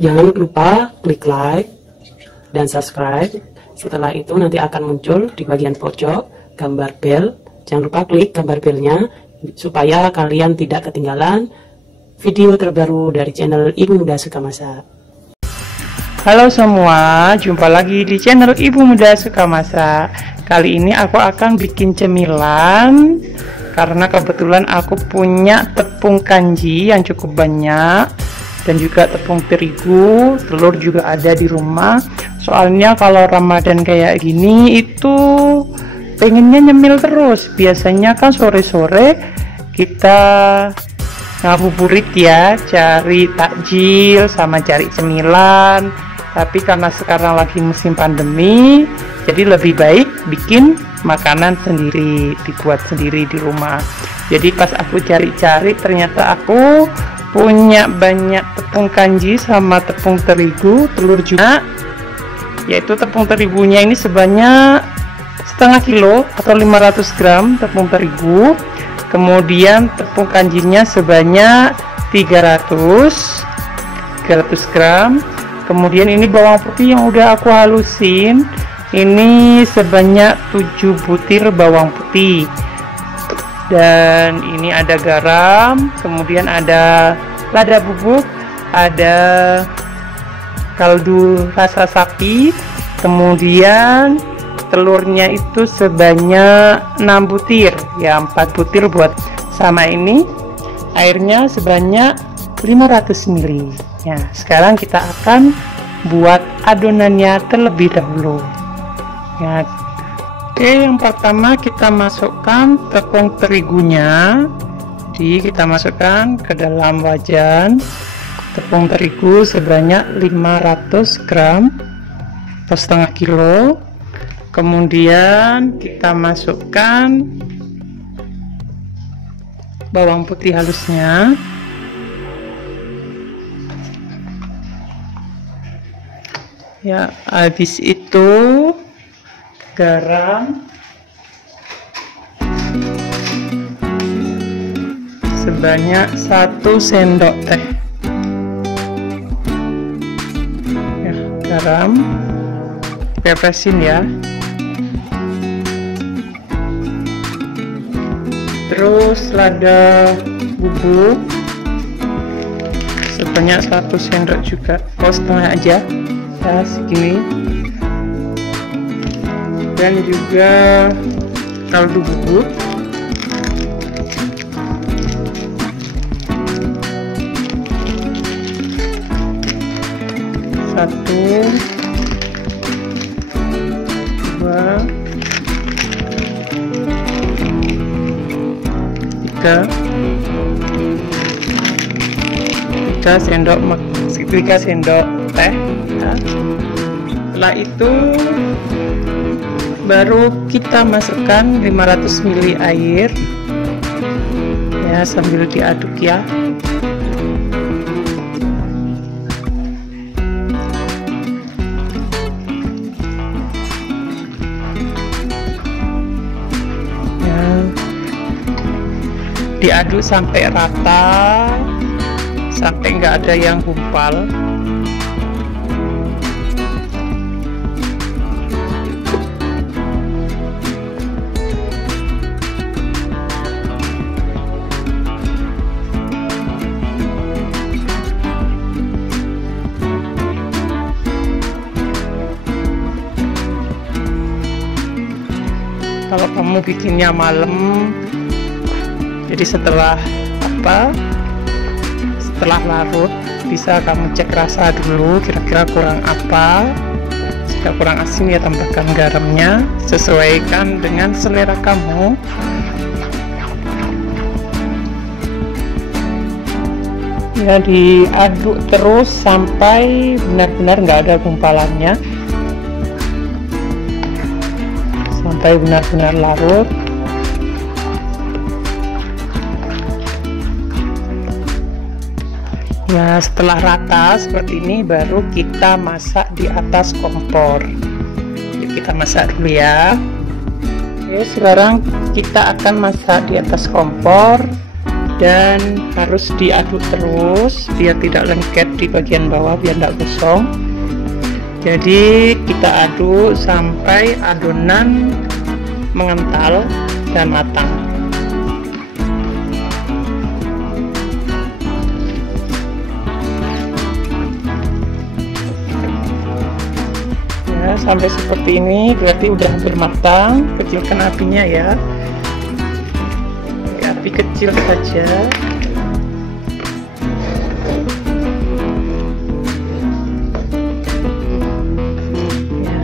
Jangan lupa klik like dan subscribe. Setelah itu nanti akan muncul di bagian pojok gambar bel. Jangan lupa klik gambar belnya supaya kalian tidak ketinggalan video terbaru dari channel Ibu Muda Suka Masak. Halo semua, jumpa lagi di channel Ibu Muda Suka Masak. Kali ini aku akan bikin cemilan karena kebetulan aku punya tepung kanji yang cukup banyak dan juga tepung terigu, telur juga ada di rumah. Soalnya kalau Ramadan kayak gini itu pengennya nyemil terus. Biasanya kan sore-sore kita ngabuburit ya, cari takjil sama cari cemilan. Tapi karena sekarang lagi musim pandemi, jadi lebih baik bikin makanan sendiri, dibuat sendiri di rumah. Jadi pas aku cari-cari ternyata aku punya banyak tepung kanji sama tepung terigu, telur juga, yaitu tepung terigunya ini sebanyak setengah kilo atau 500 gram tepung terigu, kemudian tepung kanjinya sebanyak 300 gram, kemudian ini bawang putih yang udah aku halusin, ini sebanyak 7 butir bawang putih. Dan ini ada garam, kemudian ada lada bubuk, ada kaldu rasa sapi, kemudian telurnya itu sebanyak 6 butir ya, 4 butir buat sama ini, airnya sebanyak 500 ml. Ya, sekarang kita akan buat adonannya terlebih dahulu ya. Oke, yang pertama kita masukkan tepung terigunya. Jadi kita masukkan ke dalam wajan tepung terigu sebanyak 500 gram atau setengah kilo. Kemudian kita masukkan bawang putih halusnya. Ya, habis itu garam sebanyak 1 sendok teh ya, garam pepesin ya. Terus lada bubuk sebanyak 1 sendok juga, setengah aja ya, segini. Dan juga kaldu bubuk satu, 2, 3 sendok teh ya. Setelah itu baru kita masukkan 500 ml air ya, sambil diaduk ya. Diaduk sampai rata, sampai nggak ada yang gumpal. Kalau kamu bikinnya malam, jadi setelah larut bisa kamu cek rasa dulu kira-kira kurang apa. Jika kurang asin ya tambahkan garamnya, sesuaikan dengan selera kamu. Ya, diaduk terus sampai benar-benar nggak ada gumpalannya, sampai benar-benar larut. Nah, setelah rata seperti ini baru kita masak di atas kompor. Yuk kita masak dulu ya. Oke, sekarang kita akan masak di atas kompor dan harus diaduk terus biar tidak lengket di bagian bawah, biar tidak gosong. Jadi kita aduk sampai adonan mengental dan matang. Ya, sampai seperti ini berarti udah hampir matang. Kecilkan apinya ya, api kecil saja. Ya.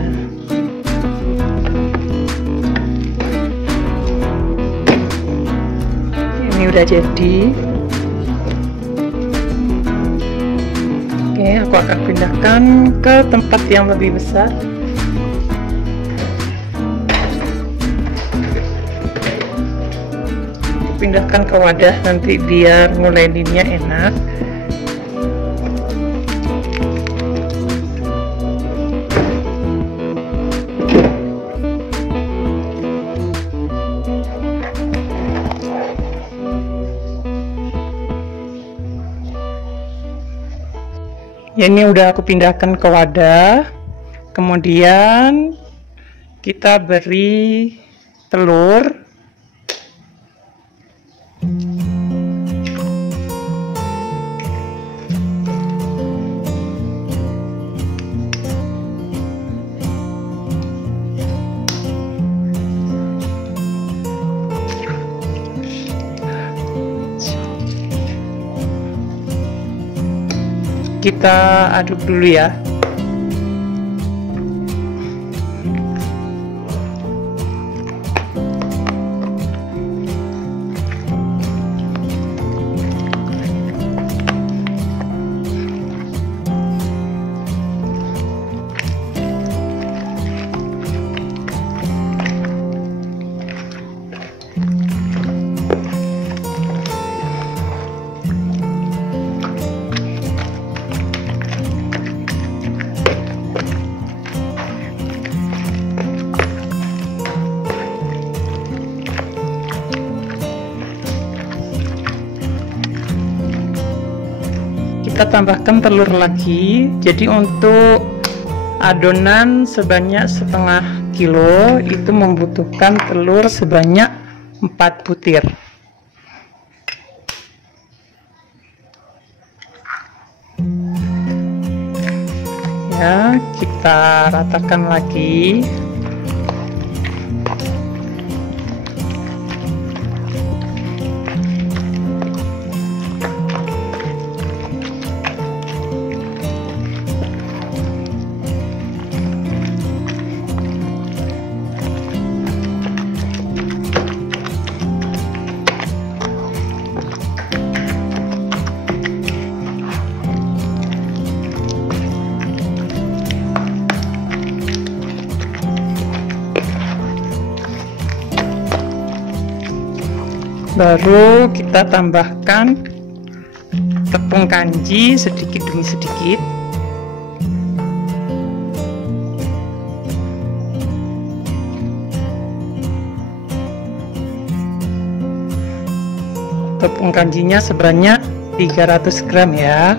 Ini udah jadi. Oke, aku akan pindahkan ke tempat yang lebih besar. Pindahkan ke wadah nanti biar nguleninnya enak. Ya, ini udah aku pindahkan ke wadah. Kemudian kita beri telur. Kita aduk dulu ya. Kita tambahkan telur lagi. Jadi untuk adonan sebanyak setengah kilo itu membutuhkan telur sebanyak 4 butir. Ya, kita ratakan lagi. Baru kita tambahkan tepung kanji sedikit demi sedikit. Tepung kanjinya sebanyak 300 gram ya.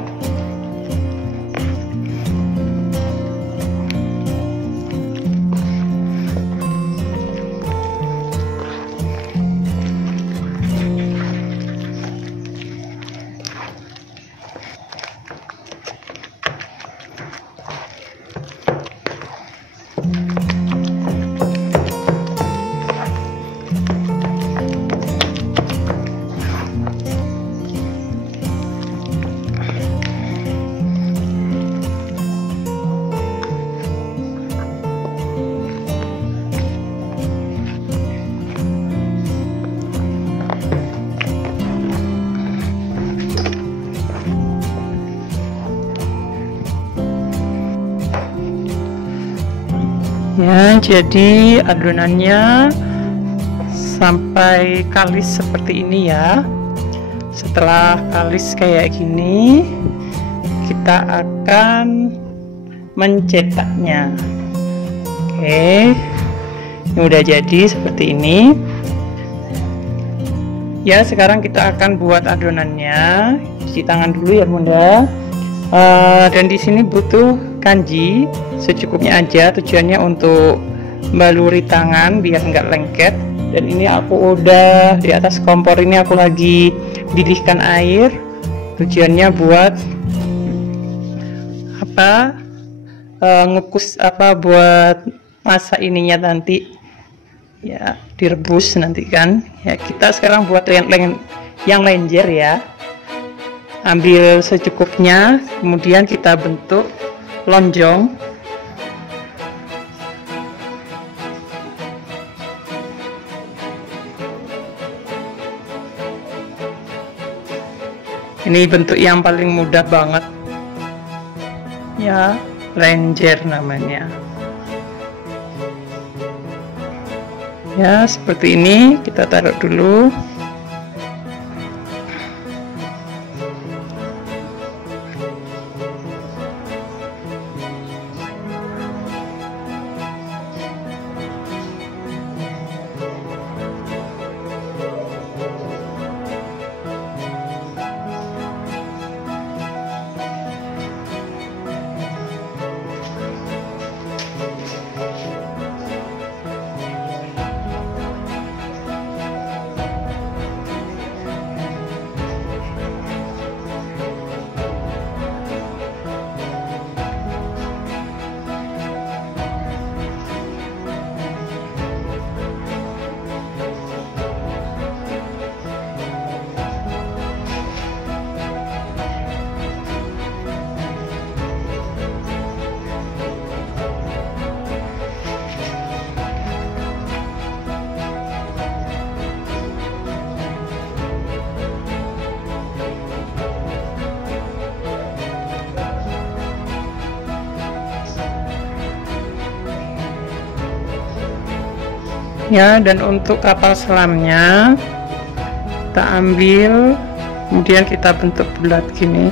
Ya, jadi adonannya sampai kalis seperti ini ya. Setelah kalis kayak gini, kita akan mencetaknya. Oke, ini udah jadi seperti ini. Ya, sekarang kita akan buat adonannya. Cuci tangan dulu ya Bunda. Dan di sini butuh kanji secukupnya aja, tujuannya untuk baluri tangan biar nggak lengket. Dan ini aku udah di atas kompor ini, aku lagi didihkan air, tujuannya buat ngukus buat masak ininya nanti ya, direbus nanti kan ya. Kita sekarang buat yang lenjer ya, ambil secukupnya, kemudian kita bentuk lonjong. Ini bentuk yang paling mudah banget ya, lenjer namanya ya. Seperti ini kita taruh dulu. Ya, dan untuk kapal selamnya kita ambil, kemudian kita bentuk bulat gini.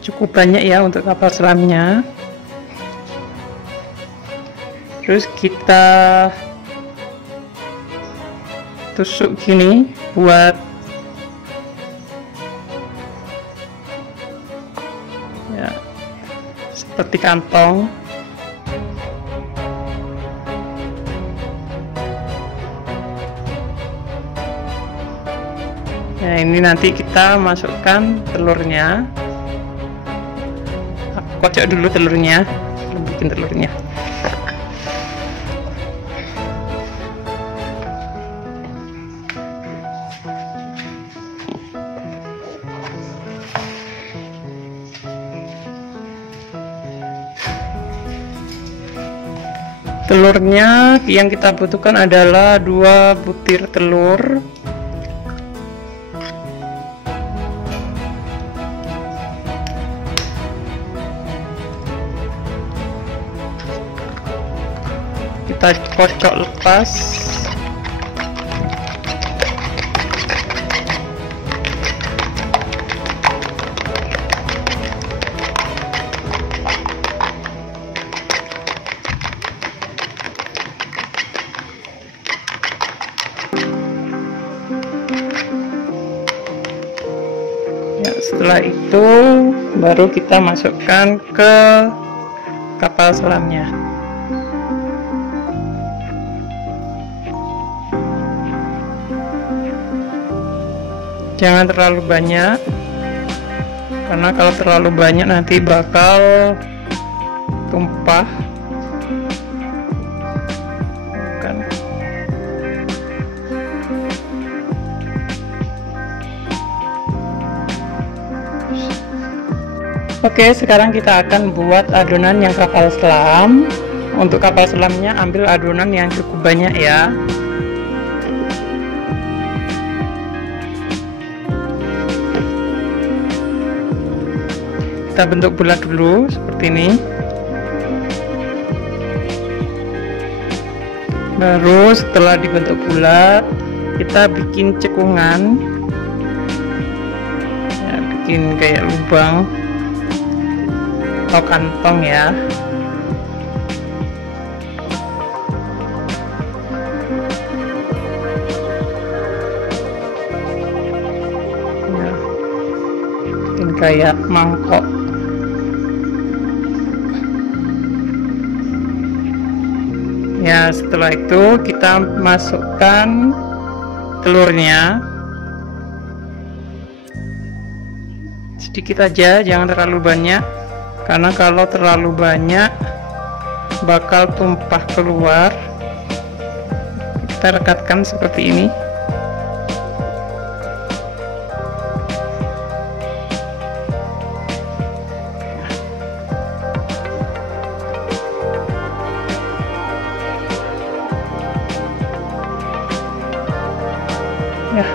Cukup banyak ya untuk kapal selamnya. Terus kita tusuk gini buat ya, seperti kantong. Nah, ini nanti kita masukkan telurnya. Aku kocok dulu telurnya, bikin telurnya. Telurnya yang kita butuhkan adalah 2 butir telur. Kita kocok lepas. Setelah itu baru kita masukkan ke kapal selamnya. Jangan terlalu banyak, karena kalau terlalu banyak nanti bakal tumpah. Kan. Oke, sekarang kita akan buat adonan yang kapal selam. Untuk kapal selamnya ambil adonan yang cukup banyak ya. Kita bentuk bulat dulu seperti ini. Baru setelah dibentuk bulat, kita bikin cekungan ya, bikin kayak lubang atau kantong ya. kayak mangkok. Ya, setelah itu kita masukkan telurnya sedikit aja, jangan terlalu banyak, karena kalau terlalu banyak bakal tumpah keluar. Kita rekatkan seperti ini. Ya,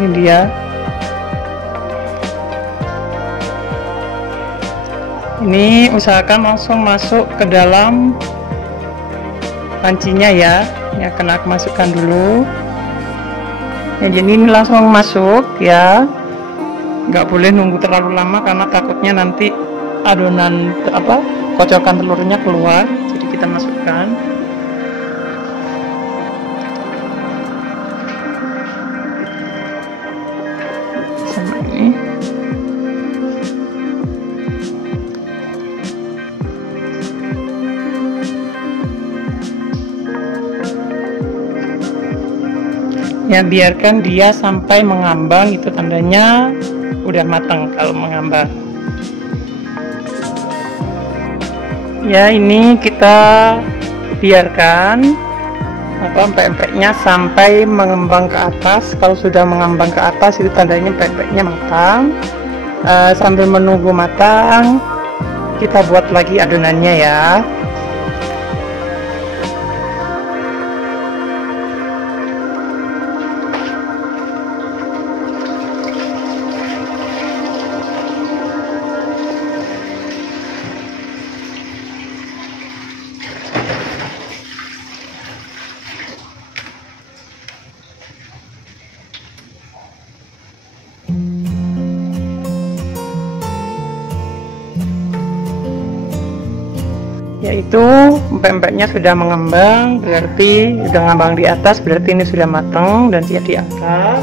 ini dia. Ini usahakan langsung masuk ke dalam pancinya ya. Ya, akan aku masukkan dulu. Ya, jadi ini langsung masuk ya. Nggak boleh nunggu terlalu lama karena takutnya nanti adonan kocokan telurnya keluar. Jadi kita masukkan. Ini. Ya, biarkan dia sampai mengambang, itu tandanya udah matang kalau mengambang. Ya, ini kita biarkan empek-empeknya sampai mengembang ke atas. Kalau sudah mengambang ke atas, itu tandanya empek-empeknya matang. Sambil menunggu matang, kita buat lagi adonannya ya. Yaitu empek-empeknya sudah mengembang, berarti sudah ngambang di atas, berarti ini sudah matang dan siap diangkat.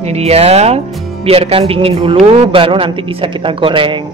Ini dia, biarkan dingin dulu baru nanti bisa kita goreng.